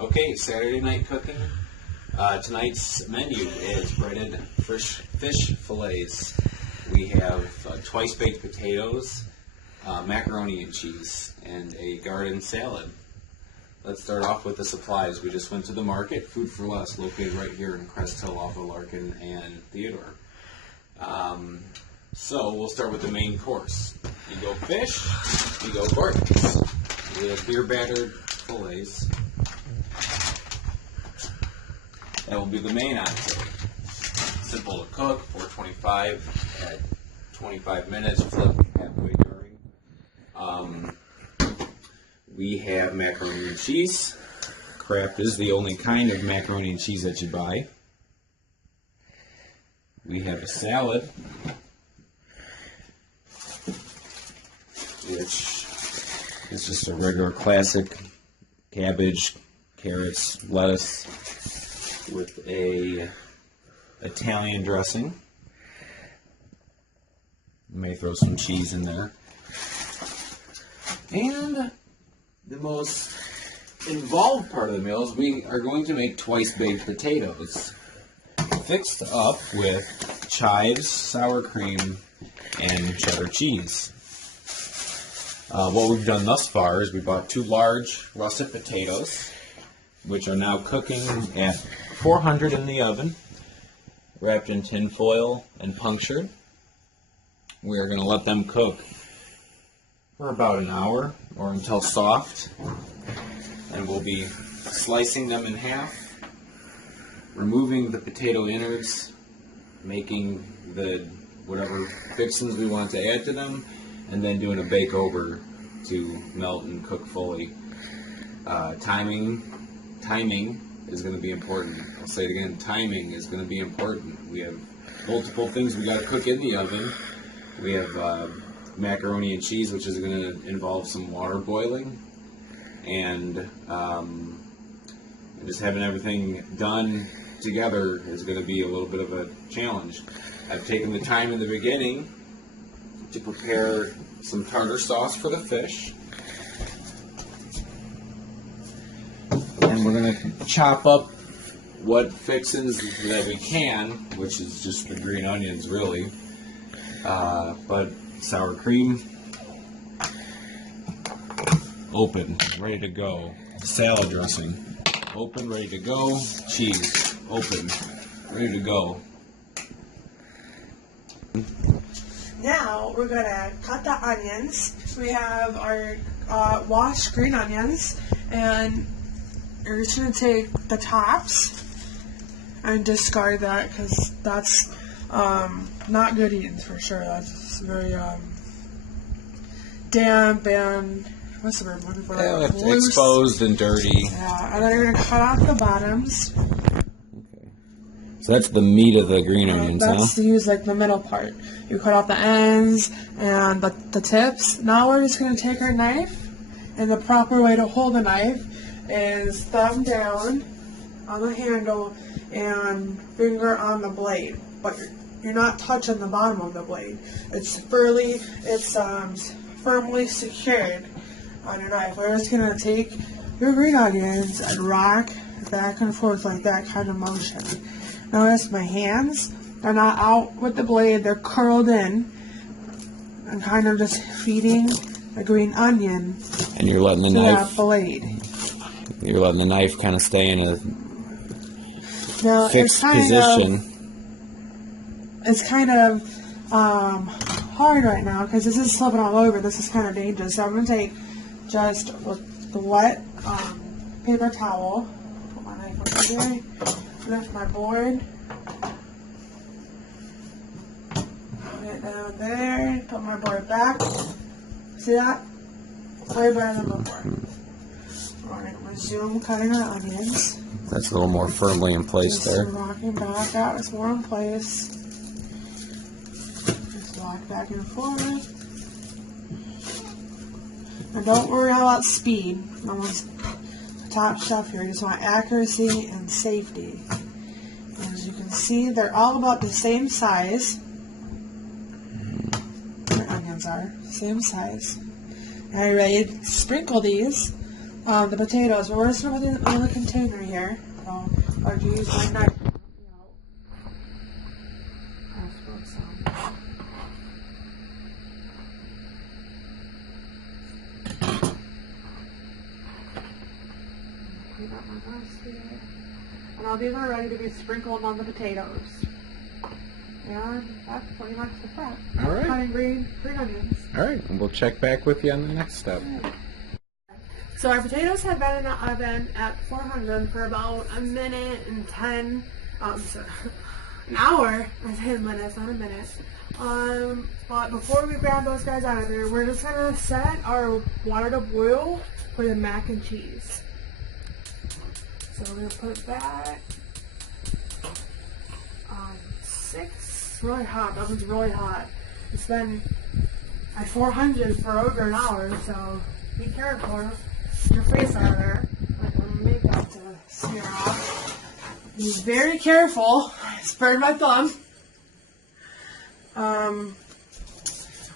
Okay, Saturday night cooking. Tonight's menu is breaded fish fillets. We have twice baked potatoes, macaroni and cheese, and a garden salad. Let's start off with the supplies. We just went to the market, Food for Less, located right here in Crest Hill off of Larkin and Theodore. So we'll start with the main course. You go fish, you go gardens. We have beer battered fillets. That will be the main entree. Simple to cook, 425 at 25 minutes, flip halfway during. We have macaroni and cheese. Kraft is the only kind of macaroni and cheese that you buy. We have a salad, which is just a regular classic cabbage, carrots, lettuce, with a Italian dressing. You may throw some cheese in there. And the most involved part of the meal is we are going to make twice baked potatoes, fixed up with chives, sour cream, and cheddar cheese. What we've done thus far is we bought 2 large russet potatoes, which are now cooking at 400 in the oven, wrapped in tin foil and punctured. We are going to let them cook for about an hour or until soft, and we'll be slicing them in half, removing the potato innards, making the whatever fixings we want to add to them, and then doing a bake over to melt and cook fully. Timing is going to be important. I'll say it again, timing is going to be important. We have multiple things we got to cook in the oven. We have macaroni and cheese, which is going to involve some water boiling, and just having everything done together is going to be a little bit of a challenge. I've taken the time in the beginning to prepare some tartar sauce for the fish, and we're going to chop up what fixings that we can, which is just the green onions really, but sour cream, open, ready to go. Salad dressing, open, ready to go. Cheese, open, ready to go. Now we're going to cut the onions. We have our washed green onions, and we're just going to take the tops and discard that because that's not good eating for sure. That's very damp and what's the word I'm looking for? Yeah, it's loose. exposed and dirty. Yeah, and then you're going to cut off the bottoms. Okay. So that's the meat of the green onions, That's to use like the middle part. You cut off the ends and the tips. Now we're just going to take our knife, and the proper way to hold the knife is thumb down on the handle and finger on the blade, but you're not touching the bottom of the blade. It's firmly secured on your knife. We're just going to take your green onions and rock back and forth like that kind of motion. Notice my hands are not out with the blade, they're curled in. I'm kind of just feeding the green onion and you're letting the to knife that blade. You're letting the knife kind of stay in a Now, fixed position. It's kind of hard right now because this is slipping all over. This is kind of dangerous. So I'm going to take just the wet paper towel, put my knife over there, lift my board, put it down there, put my board back. See that? Way better than before. We're going to resume cutting our onions. That's a little more firmly in place Just there. rocking back out, it's more in place. Just rock back and forth. And don't worry about speed. Almost top shelf here. You just want accuracy and safety. And as you can see, they're all about the same size. Our onions are same size. Now you're ready to sprinkle these the potatoes. But we're just going to put them in the container here. So I'll use my knife. And these are ready to be sprinkled on the potatoes. And that's pretty much the prep. All right. Cutting green onions. All right, and we'll check back with you on the next step. So our potatoes have been in the oven at 400 for about a minute and 10, an hour and 10 minutes, not a minute. But before we grab those guys out of there, we're just gonna set our water to boil for the mac and cheese. So we're gonna put that on 6. It's really hot. The oven's really hot. It's been at 400 for over an hour, so be careful. Your face out of there. Like my makeup to smear off. Be very careful. I spared my thumb.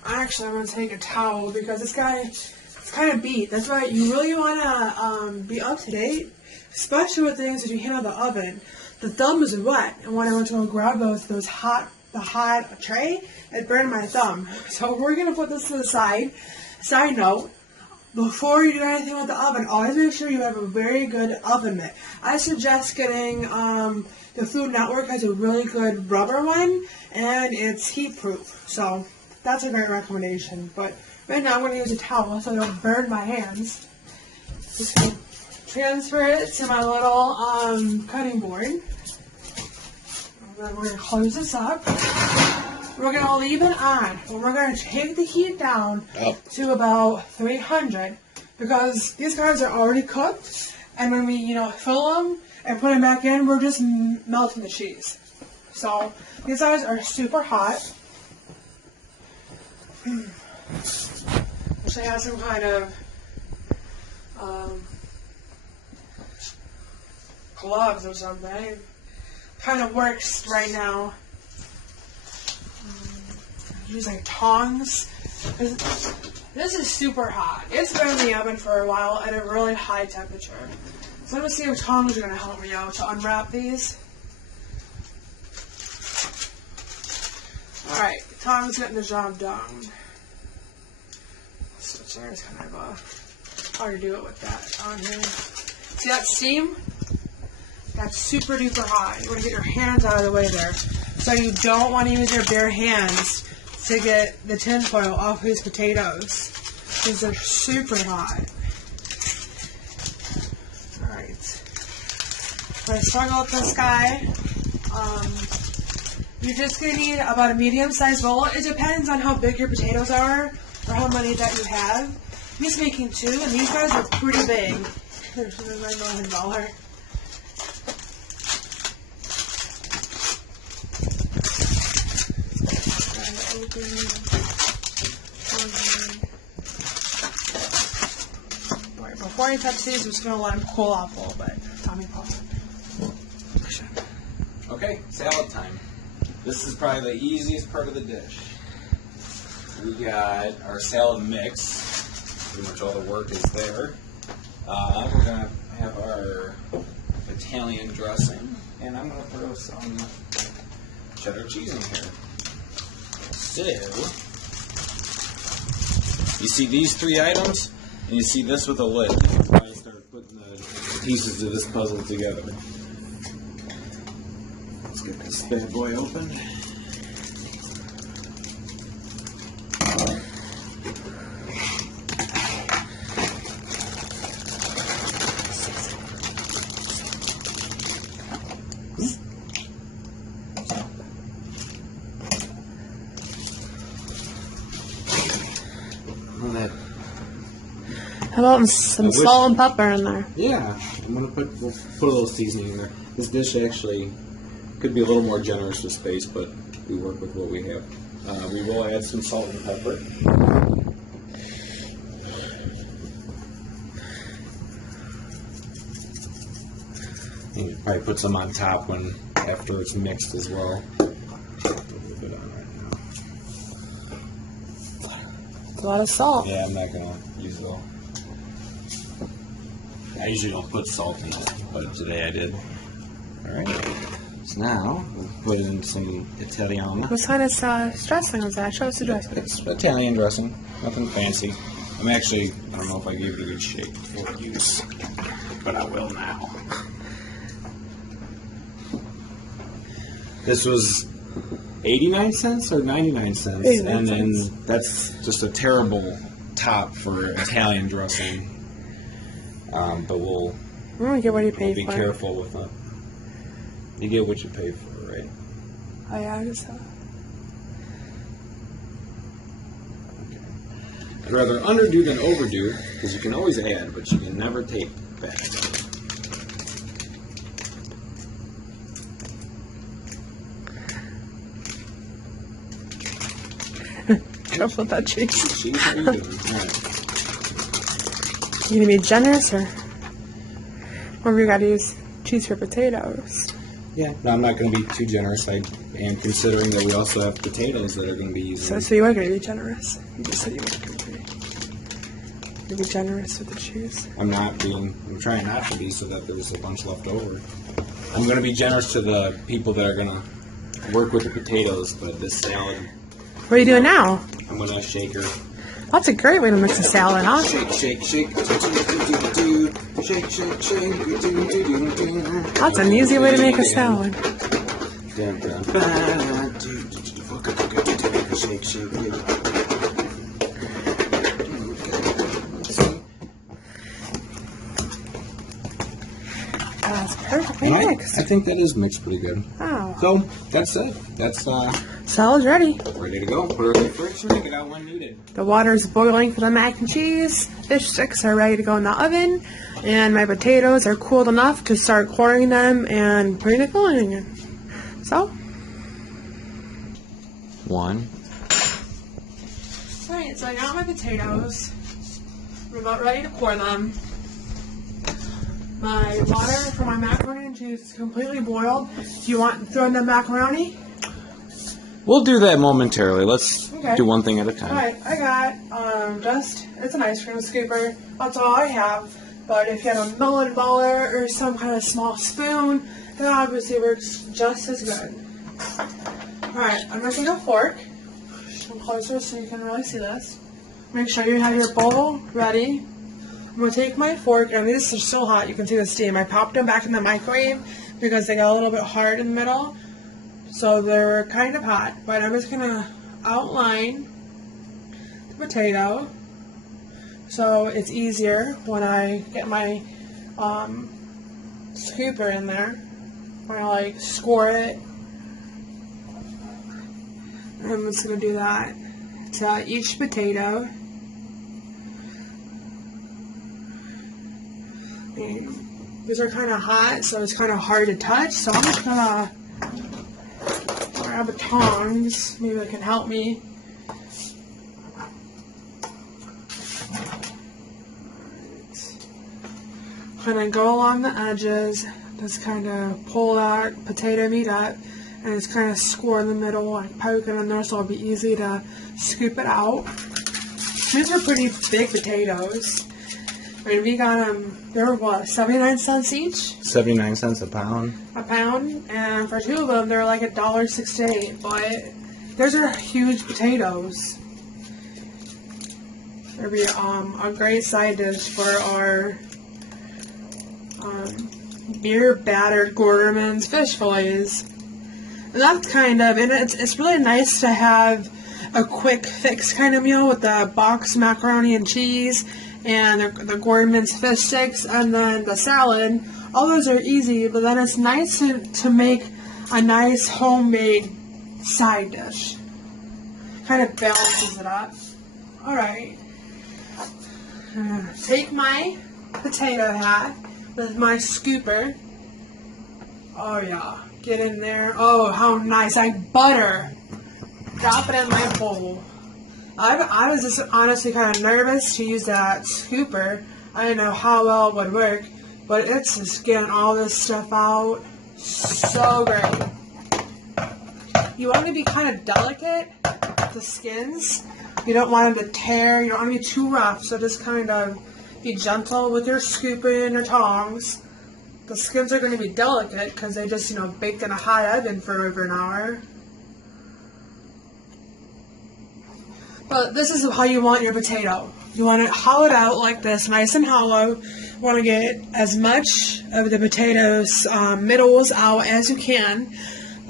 Actually, I'm gonna take a towel because this guy is kind of beat. That's why you really wanna be up to date, especially with things that you heat out of the oven. The thumb is wet, and when I went to go grab the hot tray, it burned my thumb. So we're gonna put this to the side. Side note. Before you do anything with the oven, always make sure you have a very good oven mitt. I suggest getting the Food Network has a really good rubber one, and it's heat proof. So that's a great recommendation. But right now I'm going to use a towel so I don't burn my hands. Just going to transfer it to my little cutting board. And then we're going to close this up. We're going to leave it on, but we're going to take the heat down to about 300 because these guys are already cooked, and when we, fill them and put them back in, we're just melting the cheese. So these guys are super hot. Wish I had some kind of gloves or something. It kind of works right now. Using tongs. This is super hot. It's been in the oven for a while at a really high temperature. So let me see if tongs are going to help me out to unwrap these. Alright, tongs getting the job done. So there's kind of hard to do it with that on here. See that steam? That's super duper hot. You want to get your hands out of the way there. So you don't want to use your bare hands to get the tinfoil off these potatoes because they're super hot. Alright. I'm going to struggle with this guy. You're just going to need about a medium-sized bowl. It depends on how big your potatoes are or how many that you have. I'm just making 2, and these guys are pretty big. There's my $1,000,000. Alright, before you touch these, I'm just going to let them cool off a little bit. Tommy Paul. Okay, salad time. This is probably the easiest part of the dish. We got our salad mix. Pretty much all the work is there. We're going to have our Italian dressing, and I'm going to throw some cheddar cheese in here. So, you see these 3 items, and you see this with a lid. I start putting the pieces of this puzzle together. Let's get this bad boy open. How about some salt and pepper in there? Yeah, we'll put a little seasoning in there. This dish actually could be a little more generous with space, but we work with what we have. We will add some salt and pepper. And you probably put some on top after it's mixed as well. A little bit on right now. A lot of salt. Yeah, I'm not gonna use it all. I usually don't put salt in it, but today I did. Alright, so now we'll put in some Italiano. What kind of dressing was that? Show us the dressing. It's Italian dressing, nothing fancy. I don't know if I gave it a good shake before use, but I will now. This was 89 cents or 99 cents, 89 and then cents. that's just a terrible top for Italian dressing. But we'll Get what you pay be for. careful with it. You get what you pay for, right? Oh yeah, I guess so. I'd rather underdo than overdo, because you can always add, but you can never take back. Careful with that cheese. Cheese, what are you doing? All right. You gonna be generous or whatever you gotta use cheese for potatoes? Yeah, no, I'm not going to be too generous. I am considering that we also have potatoes that are going to be used. So you are gonna be generous. You just said you weren't gonna be. You'll be generous with the cheese. I'm trying not to be so that there's a bunch left over. I'm going to be generous to the people that are going to work with the potatoes, but this salad, What are you doing now? I'm going to shake her. That's a great way to mix a salad, huh? Shake, shake, shake. Shake, shake, shake. That's an easy way to make a salad. Shake, shake. That's perfectly mixed. I think that is mixed pretty good. Wow. So that's it. That's Salad's ready. ready to go. Put her in the fridge. Take it out when needed. The water's boiling for the mac and cheese. Fish sticks are ready to go in the oven. And my potatoes are cooled enough to start coring them and putting the filling in. So. One. Alright, so I got my potatoes. I'm about ready to core them. My water for my macaroni and cheese is completely boiled. Do you want to throw in the macaroni? We'll do that momentarily. Let's Okay. do one thing at a time. Alright, I got it's an ice cream scooper. That's all I have. But if you have a melon baller or some kind of small spoon, that obviously works just as good. Alright, I'm going to take a fork. Come closer so you can really see this. Make sure you have your bowl ready. I'm going to take my fork, and these are still hot. You can see the steam. I popped them back in the microwave because they got a little bit hard in the middle. So they're kind of hot. But I'm just going to outline the potato so it's easier when I get my scooper in there. When I score it. I'm just going to do that to each potato. And these are kind of hot, so it's kind of hard to touch. So I'm just going to grab a tongs. Maybe it can help me. Kind of go along the edges. Just kind of pull that potato meat up. And it's kind of score in the middle, like poke it in there so it'll be easy to scoop it out. These are pretty big potatoes. I mean, we got them, they're what, 79 cents each? 79 cents a pound. A pound, and for two of them, they're like $1.68. But those are huge potatoes. It'll be a great side dish for our beer battered Gorderman's fish fillets. And that's kind of, and it's really nice to have a quick fix kind of meal with the boxed macaroni and cheese and the Gorman's fish sticks and then the salad. All those are easy, but then it's nice to make a nice homemade side dish. Kind of balances it up. Alright. Take my potato hat with my scooper. Oh yeah. Get in there. Oh, how nice. Like butter. Drop it in my bowl. I was just honestly kind of nervous to use that scooper. I didn't know how well it would work, but it's just getting all this stuff out. So great. You want to be kind of delicate with the skins. You don't want them to tear. You don't want to be too rough, so just kind of Be gentle with your scooping or tongs. The skins are going to be delicate because they just, baked in a hot oven for over an hour. But this is how you want your potato. You want it hollowed out like this, nice and hollow. You want to get as much of the potatoes middles out as you can.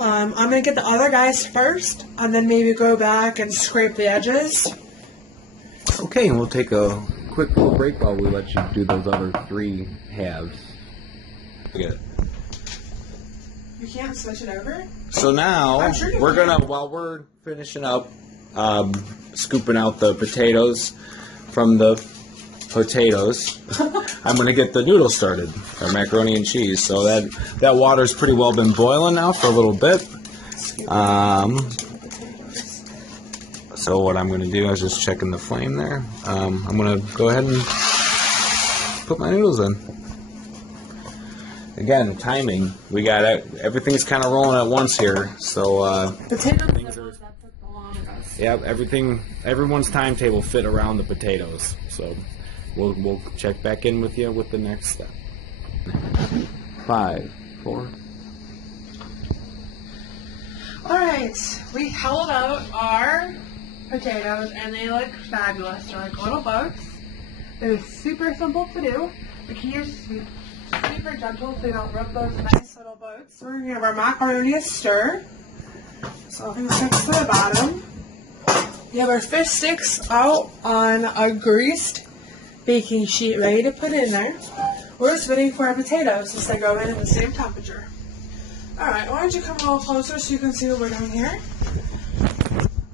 I'm going to get the other guys first, and then maybe go back and scrape the edges. Okay, and we'll take a quick little break while we let you do those other 3 halves. Look at it. You can't switch it over? So now, Sure we're going to, while we're finishing up, scooping out the potatoes from the potatoes, I'm going to get the noodles started, our macaroni and cheese. So that water's pretty well been boiling now for a little bit. So what I'm going to do, I was just checking the flame there. I'm going to go ahead and put my noodles in. Again, timing. We got everything's kind of rolling at once here. So yeah, everyone's timetable fit around the potatoes. So we'll check back in with you with the next step. 5, 4. All right, we held out our potatoes and they look fabulous. They're like little boats. They're super simple to do. The key is to be super gentle so you don't rip those nice little boats. We're going to give our macaroni a stir. So I'm going to stick to the bottom. You have our fish sticks out on a greased baking sheet ready to put in there. We're just waiting for our potatoes since they go in at the same temperature. Alright, why don't you come a little closer so you can see what we're doing here.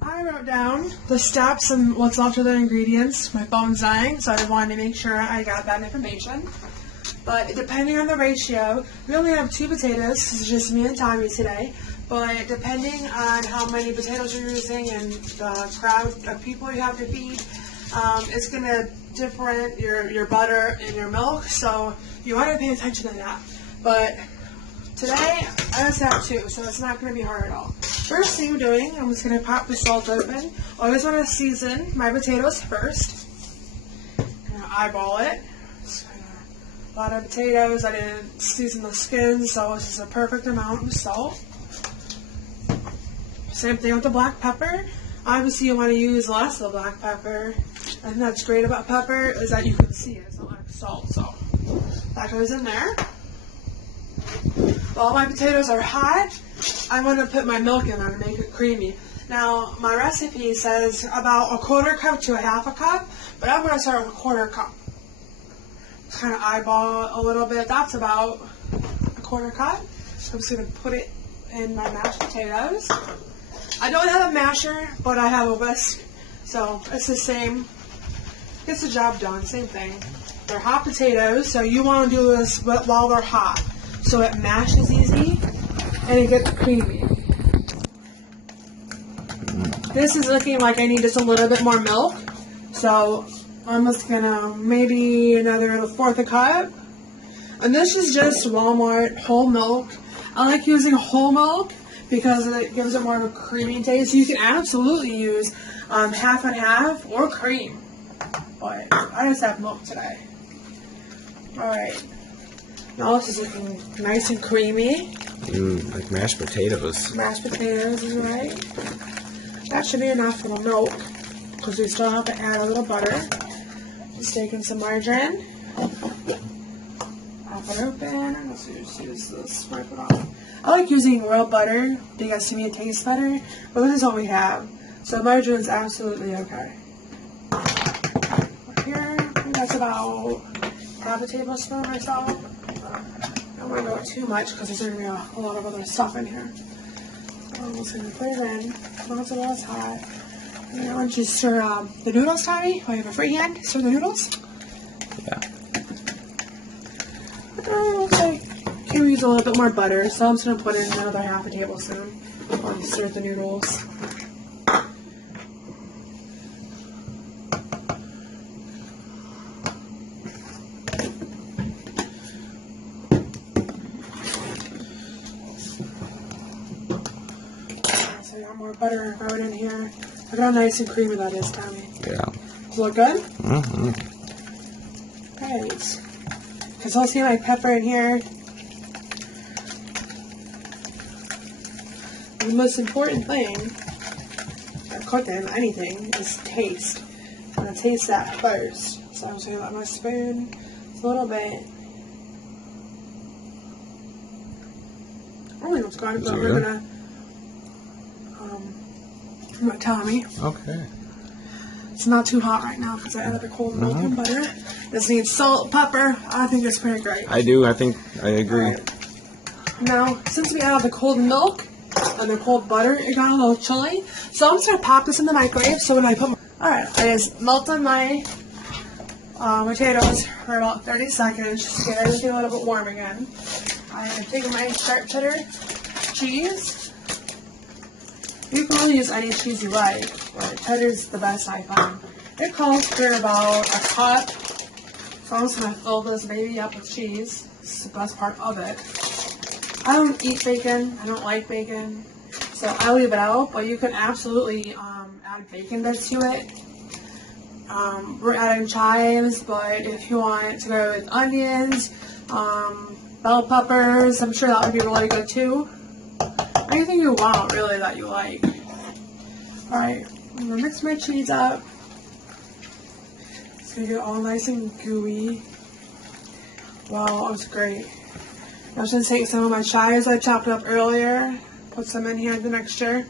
I wrote down the steps and what's left of the ingredients. My phone's dying, so I wanted to make sure I got that information. But depending on the ratio, we only have 2 potatoes. This is just me and Tommy today. But depending on how many potatoes you're using and the crowd of people you have to feed, it's going to different your butter and your milk. So you want to pay attention to that. But today, I just have 2, so it's not going to be hard at all. First thing I'm doing, I'm just going to pop the salt open. I always want to season my potatoes first. I'm going to eyeball it. A lot of potatoes, I didn't season the skins, so it's just a perfect amount of salt. Same thing with the black pepper. Obviously you want to use less of the black pepper. And that's great about pepper is that you can see it. It's not like salt, so that goes in there. While my potatoes are hot, I want to put my milk in there to make it creamy. Now, my recipe says about 1/4 cup to 1/2 cup, but I'm going to start with 1/4 cup. Just kind of eyeball a little bit. That's about 1/4 cup. So I'm just going to put it in my mashed potatoes. I don't have a masher, but I have a whisk, so it's the same. Gets the job done, same thing. They're hot potatoes, so you want to do this while they're hot, so it mashes easy and it gets creamy. This is looking like I need just a little bit more milk, so I'm just gonna maybe another 1/4 cup. And this is just Walmart whole milk. I like using whole milk because it gives it more of a creamy taste. You can absolutely use half and half or cream, but I just have milk today. Alright, now this is looking nice and creamy. Like mashed potatoes. Mashed potatoes is right. That should be enough for the milk because we still have to add a little butter. Just taking some margarine. Pop it open. Let's just use this. Wipe it off. I like using real butter because to me it tastes better, but this is what we have. So margarine is absolutely okay. Up here, I think that's about 1/2 tablespoon or so. I don't want to go too much because there's going to be a lot of other stuff in here. I'm just going to put it in. Once it's hot. And I want you to stir the noodles, Tommy. Oh, you have a free hand? Stir the noodles? Yeah. Okay. Can we use a little bit more butter? So I'm just going to put in another 1/2 tablespoon while you stir the noodles. So I got more butter right in here. Look how nice and creamy that is, Tommy. Yeah. Does it look good? Mm-hmm. Alright. Because I'll see my pepper in here. The most important thing of cooking anything is taste. I'm going to taste that first. So I'm just going to let my spoon a little bit. I don't know what's going on, but we're going to tell me. Okay. It's not too hot right now because I added the cold milk and butter. This needs salt, pepper. I think it's pretty great. I do. I think I agree. Right. Now, since we added the cold milk and the cold butter, it got a little chilly. So I'm just going to pop this in the microwave. So when I put... Alright, I just melted my potatoes for about 30 seconds just to get everything a little bit warm again. I'm taking my sharp cheddar cheese. You can really use any cheese you like, but cheddar's the best I find. It calls for about a cup. So I'm just going to fill this baby up with cheese. This is the best part of it. I don't eat bacon. I don't like bacon. So I leave it out, but you can absolutely add bacon bits to it. We're adding chives, but if you want to go with onions, bell peppers, I'm sure that would be really good too. Anything you want, really, that you like. Alright, I'm going to mix my cheese up. It's going to get all nice and gooey. Wow, that was great. I'm just going to take some of my chives I chopped up earlier, put some in here, the mixture.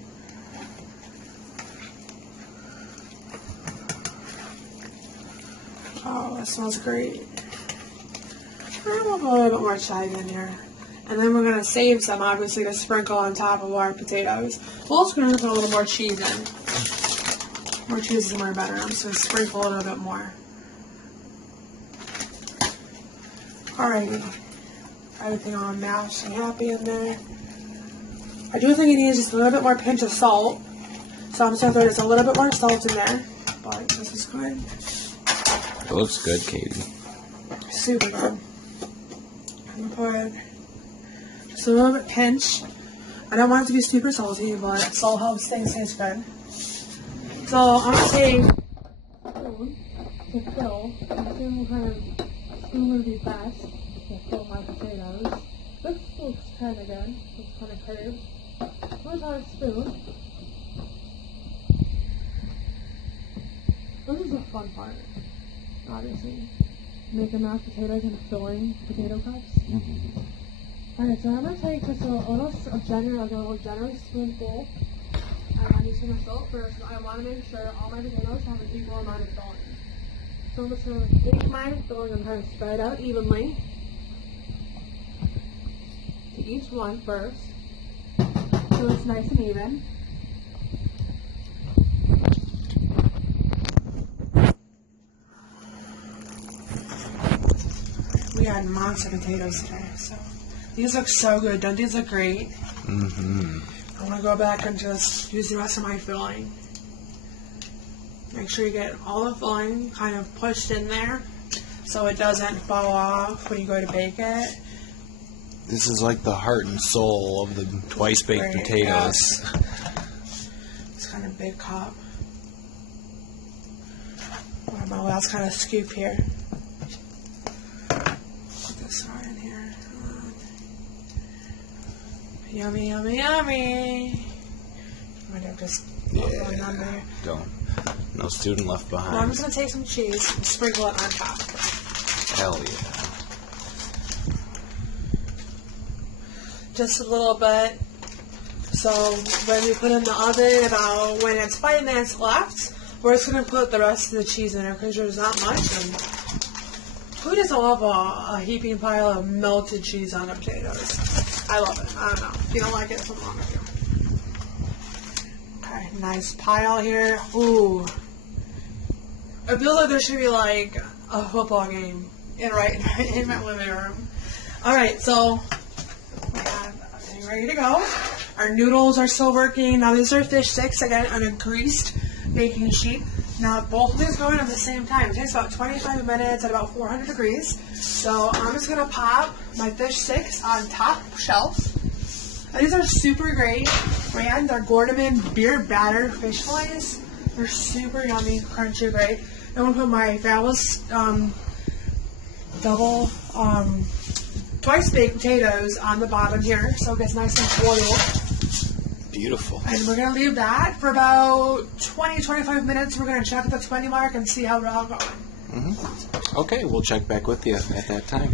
Oh, that smells great. I'm going to put a little bit more chive in here. And then we're going to save some, obviously, to sprinkle on top of our potatoes. We're also going to put a little more cheese in. More cheese is more better. I'm just going to sprinkle a little bit more. Alrighty. Everything all mashed and happy in there. I do think it needs just a little bit more pinch of salt. So I'm just going to throw just a little bit more salt in there. But this is good. It looks good, Katie. Super good. I'm going to put just a little bit pinch. I don't want it to be super salty, but salt helps things taste good. So I'm going to take a spoon to fill. I'm assuming kind of spoon would be best to fill my potatoes. This looks kind of good. It's kind of curved. I'm going to try a spoon. This is the fun part, obviously. Making mashed potatoes and filling potato cups. Alright, so I'm going to take just a little generous spoonful. I'm just going to fill it first. I want to make sure all my potatoes have an equal amount of filling. So I'm just going to take my filling and kind of spread out evenly to each one first, so it's nice and even. We had monster potatoes today, so these look so good. Don't these look great? Mm-hmm. I'm going to go back and just use the rest of my filling. Make sure you get all the filling kind of pushed in there so it doesn't fall off when you go to bake it. This is like the heart and soul of the twice-baked potatoes. Yeah. It's kind of big cup. My last kind of scoop here. Put this right in here. Yummy, yummy, yummy. Might have just one on there. Don't. No student left behind. Now I'm just going to take some cheese and sprinkle it on top. Hell yeah. Just a little bit. So when we put it in the oven, about when it's 5 minutes left, we're just going to put the rest of the cheese in there because there's not much. And who doesn't love a heaping pile of melted cheese on the potatoes? I love it. I don't know. If you don't like it, something wrong with you. Okay, nice pile here. Ooh. I feel like there should be like a football game in my living room. Alright, so we have everything ready to go. Our noodles are still working. Now these are fish sticks, again, on a greased baking sheet. Now both of these go in at the same time. It takes about 25 minutes at about 400 degrees. So I'm just going to pop my fish sticks on top shelf. And these are super great brand. They're Gordaman beer batter fish fillets. They're super yummy, crunchy, great. I'm going to put my fabulous double, twice baked potatoes on the bottom here, so it gets nice and foiled. Beautiful. And we're going to leave that for about 20-25 minutes. We're going to check at the 20 mark and see how we're all going. Okay, we'll check back with you at that time.